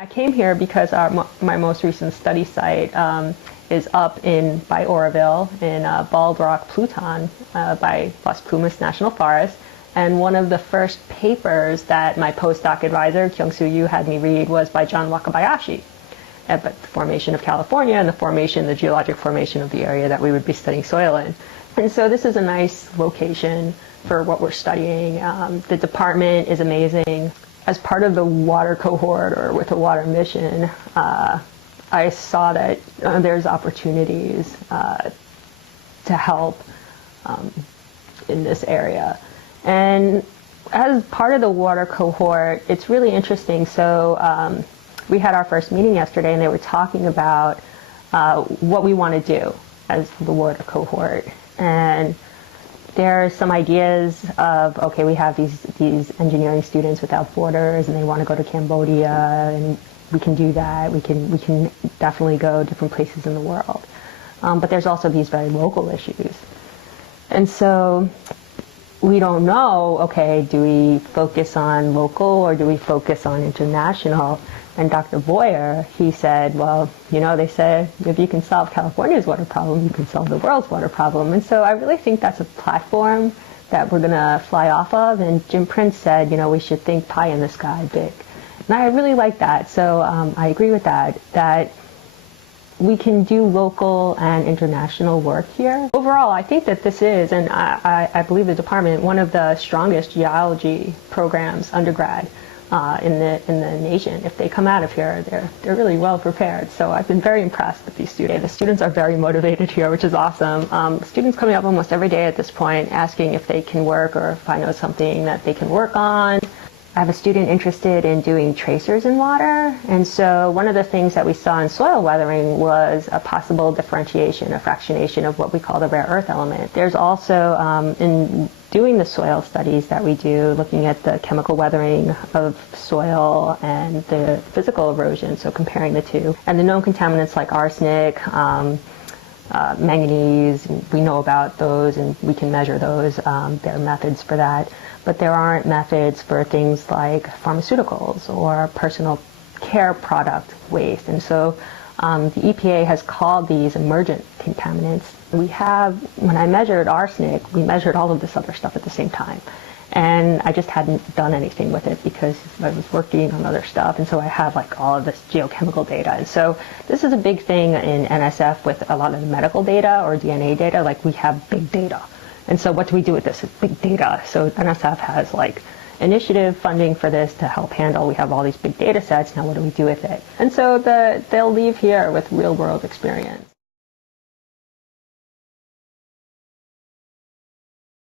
I came here because my most recent study site is up by Oroville in Bald Rock Pluton by Las Plumas National Forest. And one of the first papers that my postdoc advisor, Kyung-Soo Yu, had me read was by John Wakabayashi about the formation of California and the geologic formation of the area that we would be studying soil in. And so this is a nice location for what we're studying. The department is amazing. As part of the water cohort or with a water mission, I saw that there's opportunities to help in this area. And as part of the water cohort, it's really interesting. So we had our first meeting yesterday, and they were talking about what we want to do as the water cohort. And there are some ideas of, okay, we have these engineering students without borders, and they want to go to Cambodia, and we can do that. We can definitely go different places in the world. But there's also these very local issues. And so we don't know, okay, do we focus on local or do we focus on international? And Dr. Boyer, he said, well, you know, they said if you can solve California's water problem, you can solve the world's water problem. And so I really think that's a platform that we're going to fly off of. And Jim Prince said, you know, we should think pie in the sky big. And I really like that. So I agree with that we can do local and international work here. Overall, I think that this is, and I believe the department, one of the strongest geology programs undergrad in the nation. If they come out of here, they're really well prepared. So I've been very impressed with these students. The students are very motivated here, which is awesome. Students coming up almost every day at this point asking if they can work or if I know something that they can work on. I have a student interested in doing tracers in water, and so one of the things that we saw in soil weathering was a possible differentiation, a fractionation of what we call the rare earth element. There's also, in doing the soil studies that we do, looking at the chemical weathering of soil and the physical erosion, so comparing the two. And the known contaminants like arsenic, manganese, we know about those and we can measure those. There are methods for that. But there aren't methods for things like pharmaceuticals or personal care product waste. And so the EPA has called these emergent contaminants. When I measured arsenic, we measured all of this other stuff at the same time. And I just hadn't done anything with it because I was working on other stuff. And so I have like all of this geochemical data. And so this is a big thing in NSF with a lot of the medical data or DNA data, like we have big data. And so what do we do with this big data? So NSF has like initiative funding for this to help handle. We have all these big data sets. Now what do we do with it? And so they'll leave here with real world experience.